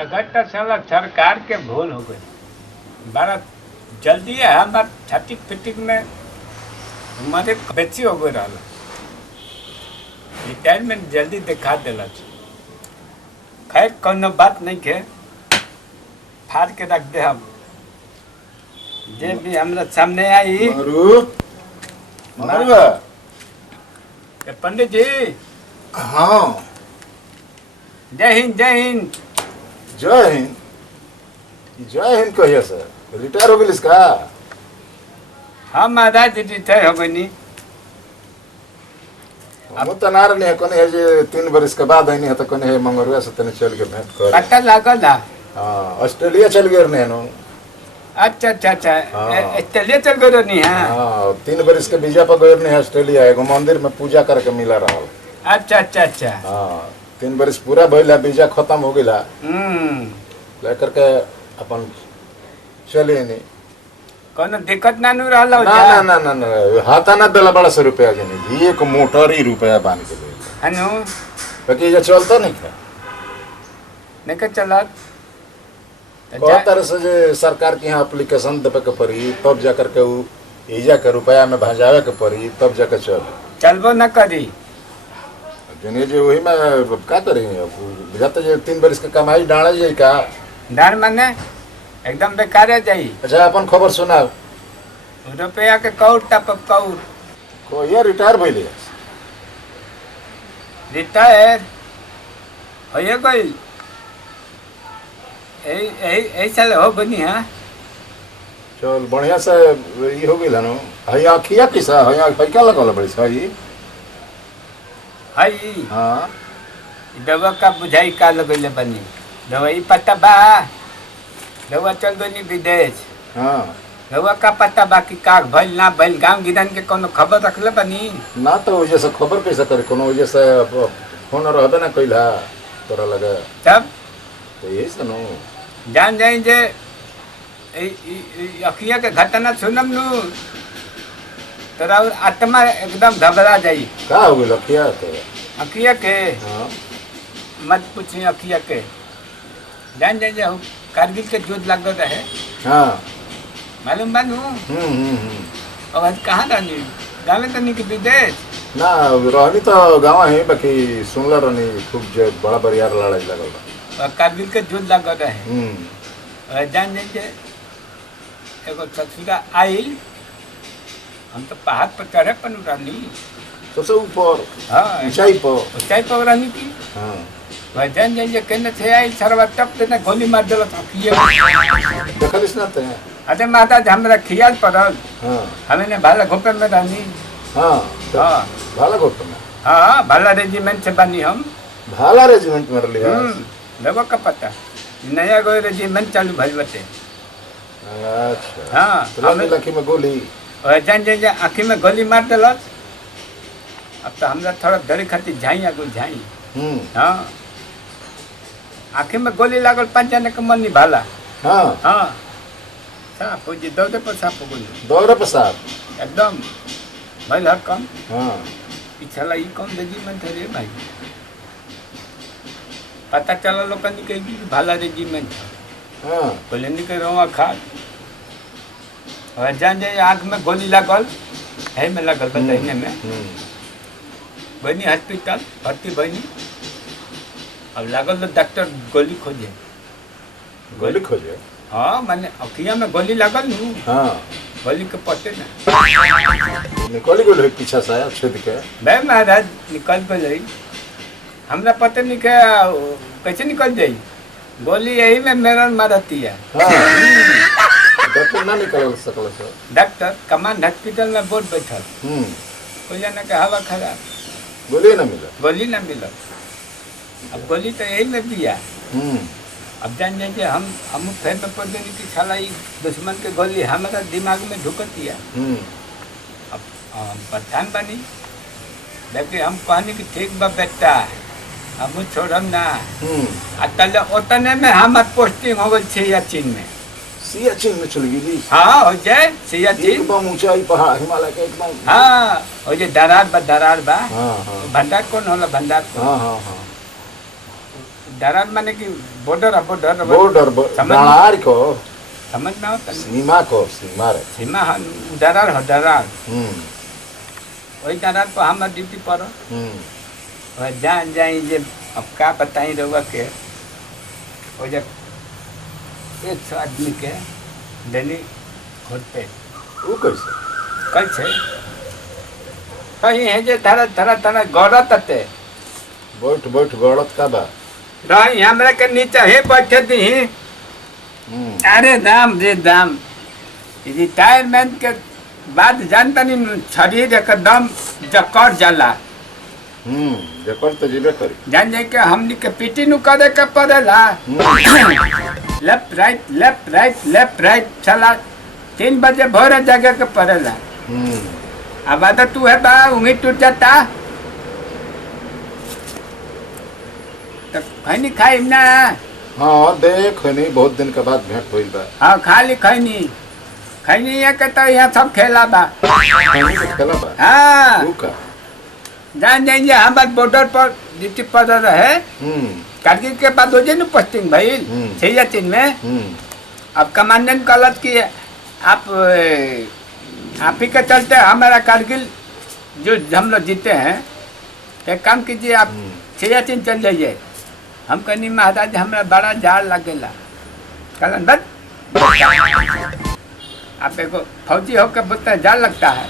अगर तो साला सरकार के भूल हो गई बड़ा जल्दी है हमार छाती पिटिक में हमारे बेची हो गई रहा रिटायरमेंट जल्दी दिखा दिला खैर कोनो बात नहीं के फाड़ के रख दे हम जे भी हमरा सामने आई मारू पंडित जी। हाँ जय हिंद जय हिंद। जय हिंद। जय हिंद कहिए सर रिटायर हो गई इसका। हाँ महाराज रिटायर हो गई हम तो ना रहे कोने है जे 3 बरस के बाद नहीं है तो कोने है मंगरुआ से तने चल के भेंट कर पता लागल ना। हां ऑस्ट्रेलिया चल गए रहने नो। अच्छा अच्छा अच्छा ऑस्ट्रेलिया चल गए नहीं है। हां 3 बरस के वीजा पर गए नहीं ऑस्ट्रेलिया एगो मंदिर में पूजा करके मिला रहा। अच्छा अच्छा अच्छा हां 3 बरस पूरा भइला वीजा खत्म हो गेला। लेकर के अपन चले नहीं कोनो दिक्कत ना नु रहला हो ना ना ना ना हाथा ना देला बड़ा 100 रुपया के नहीं एक मोटर ही रुपया बांध के ले हनु बाकी ये चलता नहीं क्या नहीं के चला बहुत तरह से जे सरकार के यहाँ एप्लीकेशन देवे के पड़ी तब जाकर के उ ईजा के रुपया में भंजावे के पड़ी तब जाकर चलबो न करी जने जे वही में का करेंगे बुझाता जे 3 बरस के कमाई डाला जाई का डार माने एकदम बेकार है जाई। अच्छा अपन खबर सुनाओ रुपया के कौड़ टप कौड़ को ये रिटायर भइले रिटायर होए गई ए साल हो बनी हां चल बढ़िया से ये हो गेल नो हई आखिया किसा हई आख क्या लगल बड़ी सही हई हां दवा का बुझाई का लगले बनी दवाई पता बा दवा चल गई विदेश। हां दवा का पता बाकी का भइल ना भइल गांव गिदन के कोनो खबर रखले बनी ना तो वजह से खबर कैसे करे कोनो वजह से फोन रहबे ना कइला तोरा लगे तब तो यही से नो जान जाए जे अखिया के घटना सुनम नु तोरा आत्मा एकदम घबरा जाई। का हो गेल अखिया तो अखिया के हां मत पूछी अखिया के जान जाए जे कारगिल के युद्ध लग रहे। हां मालूम बानू अब आज कहाँ रहनी गाँव में तो नहीं कि विदेश ना रहनी तो गाँव है बाकी सुनला रहनी खूब जे बड़ा बरियार लड़ाई लगल बा और कारगिल के युद्ध लग रहे और जान जाए एगो ससुरा आइल हम तो पहाड़ पर चढ़े पर रहनी सबसे ऊपर हाँ ऊंचाई पर रहनी थी। हां वह जान जाए कहने थे आई सरवा टप देने गोली मार दिल देखलिस ना ते अरे माता हमरा खियाल पड़ल। हां हमें भाला घोपे में रहनी। हां हाँ भाला गोट में हाँ भाला रेजिमेंट से बनी हम भाला रेजिमेंट में रहली देखो का पता नया कोई रेजिमेंट चालू भइल बटे। अच्छा हाँ हमें लखी में गोली और जान जाए आँखी में गोली मार दिलस। अब तो हमरा थोड़ा डरी खातिर झाई आगू झाई। हाँ आँखी में गोली लागल 5 जने के मन भाला। हां हाँ साफ हो जी दौड़े पर साफ हो गई दौरे पर साहब एकदम भइल हर कम। हां पिछला ई कौन रेजिमेंट है रे भाई पता चला लोग के भाला रेजिमेंट हां बोले निकल रहा खा और जान जाए आँख में गोली लागल है में लागल बताइने में बनी हॉस्पिटल भर्ती बनी। अब लागल तो डॉक्टर गोली खोजे हाँ माने अखिया में गोली लागल नू। हां गोली के पते ना निकल गेल पीछा से छेद के बे महाराज निकल गई हमरा पता नहीं के कैसे निकल जाई गोली यही में मेरा मारती है। डॉक्टर ना निकल सकल सर डॉक्टर कमांड हॉस्पिटल में बोर्ड बैठल कोई जाना के हवा खराब गोली ना मिला अब गोली तो यही में दिया। अब जान जाए हम फिर में पड़ गए कि साला दुश्मन के गोली हमारा दिमाग में ढुकत दिया। अब हम परेशान बनी देखिए हम कहनी कि ठीक बा बेटा हम छोड़म ना तले ओतने में हमार पोस्टिंग हो गई सियाचिन में। सियाचिन में चल गई हाँ हो जाए सियाचिन एकदम ऊंचाई पहाड़ हिमालय के एकदम हाँ हो जाए दरार बा हां हां भंडार कौन होला भंडार हां हां हां दरार माने कि बॉर्डर बॉर्डर बॉर्डर समझ डाणार को समझ में आता नहीं। सीमा रे सीमा दरार हो दरार हम्म वही दरार पर हमार ड्यूटी पर और जान जाए जे अब का बताई रहुआ के वो जब 100 आदमी के दैनिक घोट पे वो कैसे कैसे कहीं है जे धरा धरा धरा गौरत ते बैठ बैठ गड़त का बा रही हमरा के नीचे हे बैठे दी अरे दाम रे दाम रिटायरमेंट के बाद जानता नहीं शरीर एकदम जकड़ जाला जकर तो जीवे करी जान जाए के हमनी के पीटी नु करे के पड़ेला लेफ्ट राइट चला 3 बजे भोर जगह के पड़ेला अब आदत तू है बा उंगली टूट जाता तो खैनी खाई ना हाँ देख नहीं बहुत दिन के बाद भेंट होइल बा हाँ खाली खैनी ये के तो यहाँ सब खेला बा खैनी के खेला बा हाँ तू का जान जाइए हमारे बॉर्डर पर ड्यूटी पर रहे कारगिल के बाद हो जाए ना पोस्टिंग भाई 6 में अब कमांडेंट कॉलेज की आप ही के चलते हमारा कारगिल जो हम लोग जीते हैं एक काम कीजिए आप 6 चल जाइए हम कहनी महाराज हमारा बड़ा झाड़ लगेला कहलन बस आप एक फौजी होकर बोलते हैं झाड़ लगता है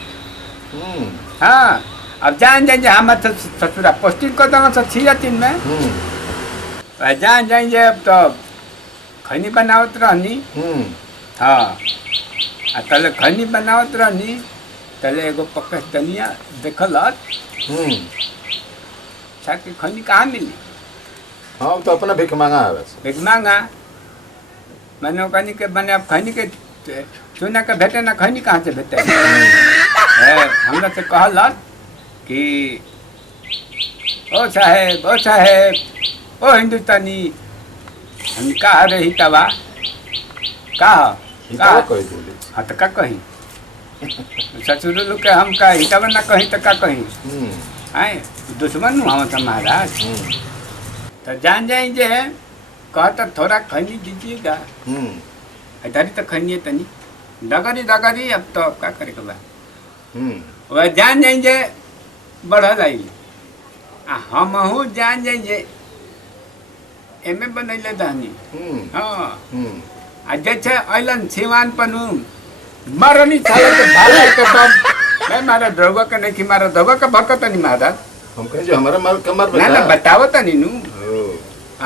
हाँ अब जान जाएंगे हमारे ससुरा पोस्टिंग को दूंगा 6 में जान जाएंगे अब तो खैनी बनावत रहनी हाँ तले खैनी बनावत रहनी तले एगो पकड़निया देखल कि खैनी कहाँ मिली हाँ तो अपना भिख मांगा है वैसे भिख मांगा मैंने कहनी के बने अब खैनी के चूना के भेटे ना खैनी कहाँ से भेटे हमरा से कहल कि ओ साहेब ओ हिंदुस्तानी हम कहा रही तबा कहा कह दिली हाँ तो का कही ससुर लोग के हम का हितवा ना कही तो का कही आए दुश्मन हम तो महाराज तो जान जाएंगे कहता थोड़ा खैनी दीजिएगा इधर तो खैनी तनी डगरी अब तो क्या करेगा बा वह जान जाएंगे बढ़ल आई हमहू जान जाइए एमे बनैले दहनी हाँ आ जैसे अलन सिवान पनु मरनी छाले के भाला के बम मैं मारा ड्रोगा के नहीं मारा दवा का भरकत नहीं मारा हम कहे जो हमारा मार कमर बता ना बताओ त नी नु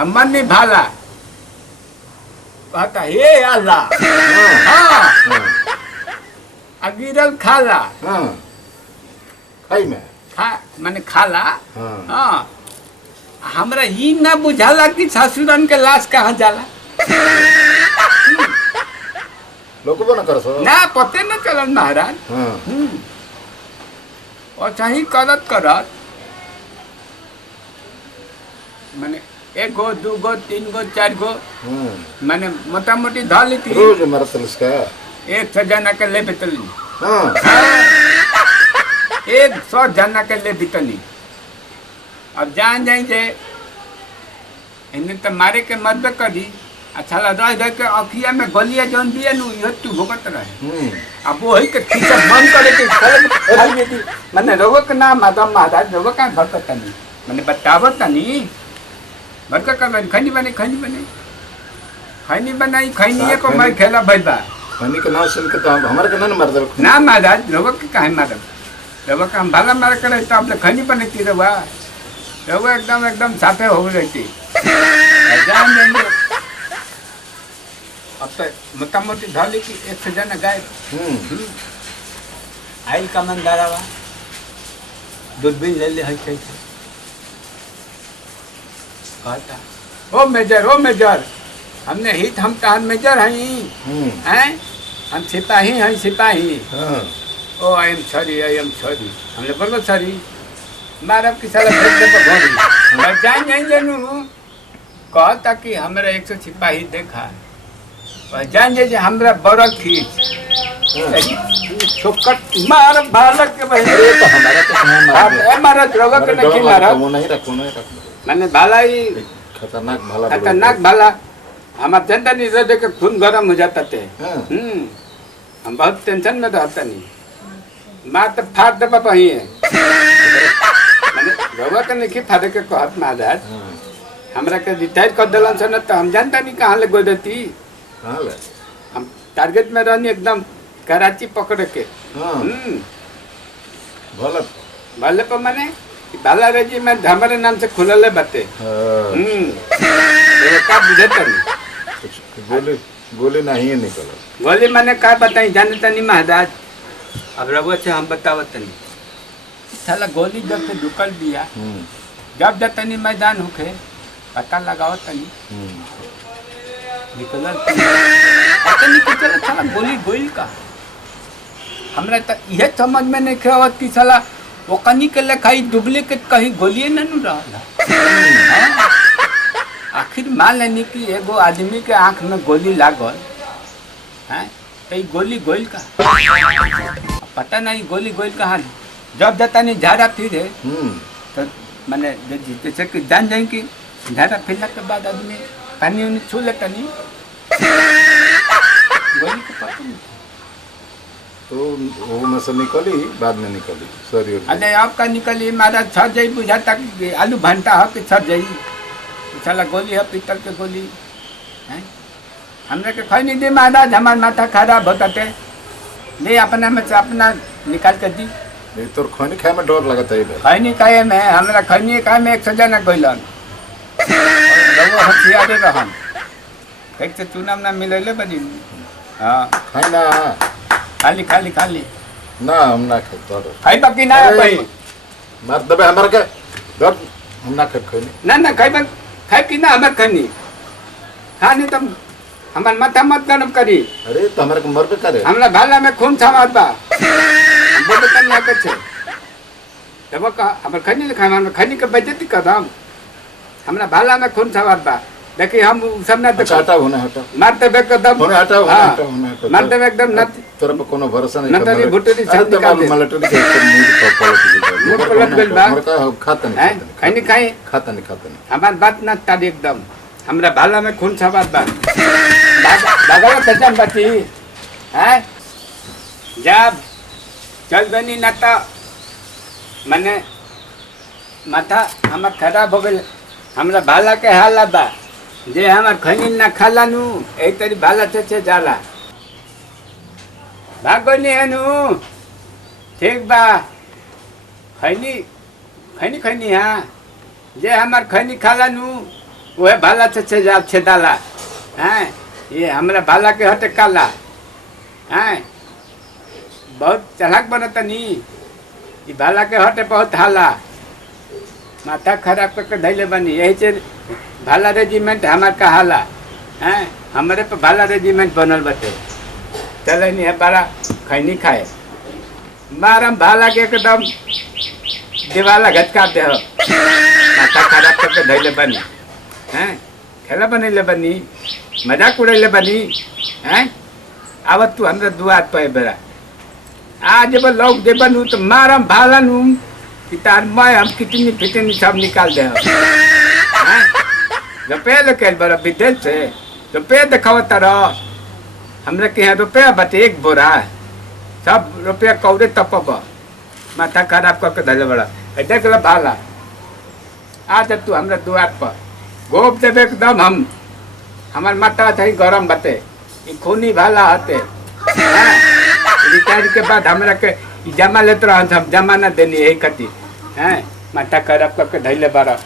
अमन नहीं भाला कहता हे अल्लाह हां अगिरल खाला हां खाई में खा माने खाला हाँ हमरा ही ना बुझाला कि ससुरन के लाश कहाँ जाला लोग ना कर सो ना पते न चलन महाराज और चाही करत माने 1 गो 2 गो 3 गो 4 गो माने मोटा मोटी धाली थी रोज मरतल इसका 100 जना के ले बेतली 100 जना के ले बितनी अब जान जाएंगे इन्हें तो मारे के मत करी अच्छा रह के अखिया में गलिया जौन दिया नु यो तू भुगत रहे अब वही के खींचा बंद करे के मैंने रोग के नाम आदम महाराज रोग का भरकत नहीं मैंने बतावत नहीं भरकत कर खैनी बनाई खैनी को मैं खेला भैया खैनी के नाम सुन के तो हमारे के ना मार दे ना महाराज रोग के काहे मारब रवा का हम भाला मार करे तो आप खैनी बने की रवा एकदम साफे हो गई थी जान जाएंगे अब तो मोटा मोटी ढाली की 100 जना गाय आई का मन दारावा दूरबीन ले है कहता ओ मेजर हमने हित हम तहार मेजर हैं हम सिपाही ओ आई एम सॉरी हमने बोलो सॉरी मारब की साला भेज दे भोरी जान जाएंगे नु कहता कि हमरा 100 सिपाही देखा जान जाए हमरा बड़ा खींच छोकट मार भालक के भाई तो हमारा तो हमारा द्रवा के नहीं मारा वो नहीं रखो मैंने भालाई खतरनाक भाला खतरनाक भाला हमार जनता नहीं रह देख खून गरम हो जाता थे। हाँ। हम बहुत टेंशन में रहता नहीं माँ तो फाड़ दे वही है मैंने रवा के नहीं फाड़े के कहत महाराज हाँ। हमरा के रिटायर कर दिलन से न तो हम जानता नहीं कहाँ ले गो देती। कहाँ ले? हम टारगेट में रहनी एकदम कराची पकड़ के। हाँ। भले भले पर मैंने भाला रेजिमेंट हमारे नाम से खुलल बाते। हाँ। का बुझे तनी गोली गोली नहीं है निकल गोली मैंने का बताई जाने तनी महाराज अब रघुआ से हम बतावत तनी साला गोली जब से ढुकल दिया जब जब तनी मैदान होके पता लगाओ तनी निकल पता नहीं कुछ साला गोली गोली का हमरा तो यह समझ में नहीं आवत कि साला वो कनी के लेखाई डुप्लीकेट कहीं गोलिए नहीं रहा। आखिर मान लेनी कि एगो आदमी के आंख में गोली लागल है तो गोली गोल का पता नहीं गोली गोल कहाँ जब जाता नहीं झाड़ा फिरे तो मैंने जैसे कि जान जाए कि झाड़ा फिरने के बाद आदमी पानी उन्हें छू लेता नहीं गोली को पता नहीं तो वो में से निकली बाद में निकली शरीर अरे आपका निकली महाराज छर जाई बुझाता कि आलू भंटा हो कि छर जाई साला गोली है पीतल के गोली है हमने के खाई नहीं दी महाराज हमारा माथा खराब होता थे नहीं अपना में से अपना निकाल कर दी ये तो खैनी खाए में डर लगता है खैनी खाए में हमरा खैनी खाए में 100 जना गइलन रघु हथियारे रहन एक से चूना ना मिलले बनी हां खाई ना खाली खाली खाली ना हम ना खाई तो खाई बाकी ना भाई मार दबे हमर के दर हम ना खाई ना खाई कि ना हमर खैनी खानी तुम हमार माथा मत गरम करी अरे तो हमारे को मर पे करे हमरा भाला में खून छावत बा बोले तन ना कछे तब का हमर खैनी ले खाए खैनी के बेइज्जती करम हमरा भाला में खून छावत बा देखी हम सब ना अच्छा हटा होने हटा मारते बे एकदम होने हटा होने हटा मारते बे एकदम न तोरा पे कोनो भरोसा नहीं न तेरी भुट्टी छाप निकाल दे मलटरी के मूड पलट गेल बा का खाता नहीं खैनी खाई खाता नहीं हमार बात ना तारी एकदम हमरा भाला में खून छावत बा दादा सजन बची हैं जब चल बनी ना तो मैंने माथा हमार खराब हो गए हमरा भाला के हाला बा जे हमार खैनी ना खाला नु ए तेरी भाला से जाला भागो नहीं है नु ठीक बा खैनी खैनी खैनी हाँ जे हमार खैनी खाला नु वह भाला से जा छेदाला हैं ये हमरा भाला के हटे काला हैं बहुत चलाक बनता नहीं ये भाला के हटे बहुत हाला माथा खराब करके धैले बनी यही से भाला रेजिमेंट हमार का हाला हैं हमारे पे भाला रेजिमेंट बनल बटे चले नहीं है बड़ा खैनी खाए मारम भाला के एकदम दिवाला घटका दे माथा खराब करके धैले बनी हैं खेला बनेले बनी मजाक उड़ेले बनी हैं आवत तू हमरा दुआत पे बेरा आज जब लोग दे बनू तो मारम भाला नू कि तार मैं हम कितनी फितनी सब निकाल दे हैं रुपये लेके बड़ा विदेश से रुपये दिखाव तारा हमरा के यहाँ रुपया बटे 1 बोरा सब रुपया कौड़े तपब माथा खराब करके धले बड़ा देख लो भाला आज तू हमरा दुआत पर गोप देवे एकदम हम हमार माता थे गरम बते खूनी भाला हते रिटायर के बाद हमरा के जमा लेते रह हम जमा ना देनी यही कती हैं माथा खराब करके धैले बारा